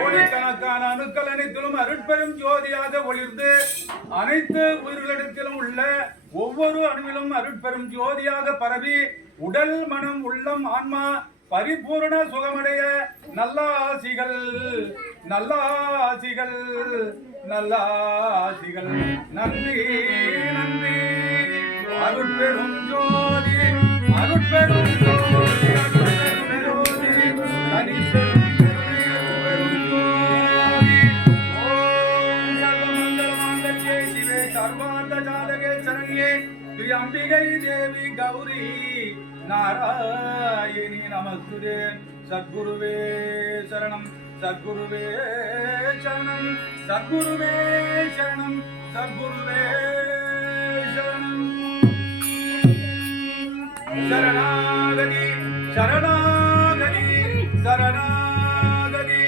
கோடிக்கணக்கான அணுக்கள் அனைத்திலும் அருட்பெரும் ஜோதியாக ஒளிர்ந்து அனைத்து உயிர்களிடத்திலும் உள்ள ஒவ்வொரு அணுவிலும் அருட்பெரும் ஜோதியாக பரவி உடல் மனம் உள்ளம் ஆன்மா பரிபூர்ண சுகமடைய நல்ல ஆசிகள் நல்ல ஆசிகள் நல்ல ஆசிகள். நன்றி நன்றி. அருட்பெரும் ஜோதி அருட்பெரும் ஜோதி अंबिकै देवी गौरी नारायणी नमस्तुते. सद्गुरुवे शरणं सद्गुरुवे शरणं सद्गुरुवे शरणं सद्गुरुवे शरणं. शरणागति शरणागति शरणागति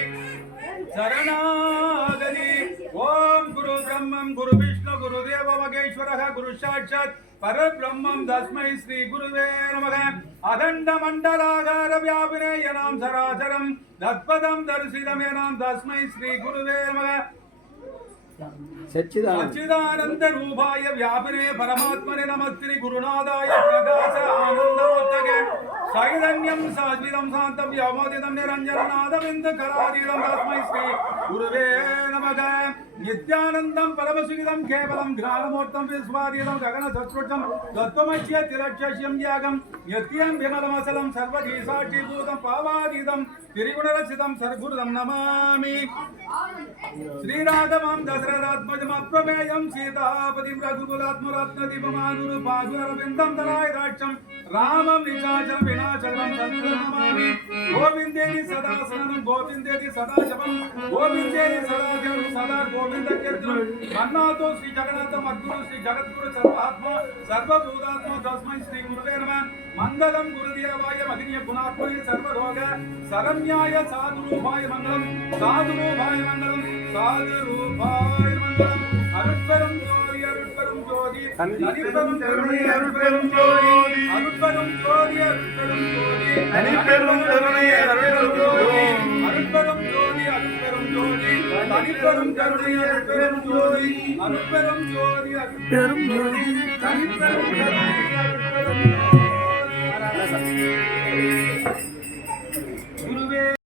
शरणागति. ओम गुरु ब्रह्मं गुरु विष्णु गुरुदेव महेश्वरः गुरु साक्षात् परब्रह्मं तस्मै श्री गुरुवे नमः. अखंड मंडलाकार व्यापिनेयनां सराचरं तत्पदं दर्शितमेनां तस्मै श्री गुरुवे नमः. सच्चिदानंद रूपाय व्यापिने परमात्मने नमस्ते. गुरुनाथाय प्रकाश आनंदमूर्तये चैतन्यं सात्विकं शान्तं व्योमोदितं निरञ्जननादबिन्द करादीनं तस्मै श्री गुरुवे नमः. नित्यानन्दं परमसुखितं केवलं ज्ञानमूर्तं विश्वादीतं गगनसदृशं तत्त्वमस्य तिरक्षस्यं यागं नित्यं विमलमचलं सर्वधीसाक्षीभूतं पावातीतं त्रिगुणरचितं सद्गुरुं नमामि. श्रीराघवं दशरथात्मजम् अप्रमेयं सीतापतिं रघुकुलात्मरत्नदीपमानुरूपाधुरविन्दं दलायदाक्षं रामं निशाचरं विनाशकरं सद्गुरुं नमामि. गोविन्देति सदा स्मरणं गोविन्देति सदा जपं गोविन्देति सदा जपं सदा गोविन्द कीर्तनं. मन्नाथो श्री जगन्नाथ मद्गुरु श्री जगद्गुरु सर्वात्मा सर्वभूतात्मा तस्मै श्री गुरुवे नमः. मंगलम गुरुदेवाय मदनीय गुणात्मने सर्वरोग शरण्याय साधुरूपाय मंगलम साधुरूपाय मंगलम साधुरूपाय मंगलम. अरुट्परम ज्योति अरुट्परम ज्योति अनिपरम करुणे अरुट्परम ज्योति अरुट्परम ज्योति अरुट्परम ज्योति अनिपरम करुणे अरुट्परम ज्योति अरुट्परम ज्योति अरुट्परम ज्योति अनिपरम करुणे अरुट्परम ज्योति अरुट्परम ज्योति अरुट्परम ज्योति अनिपरम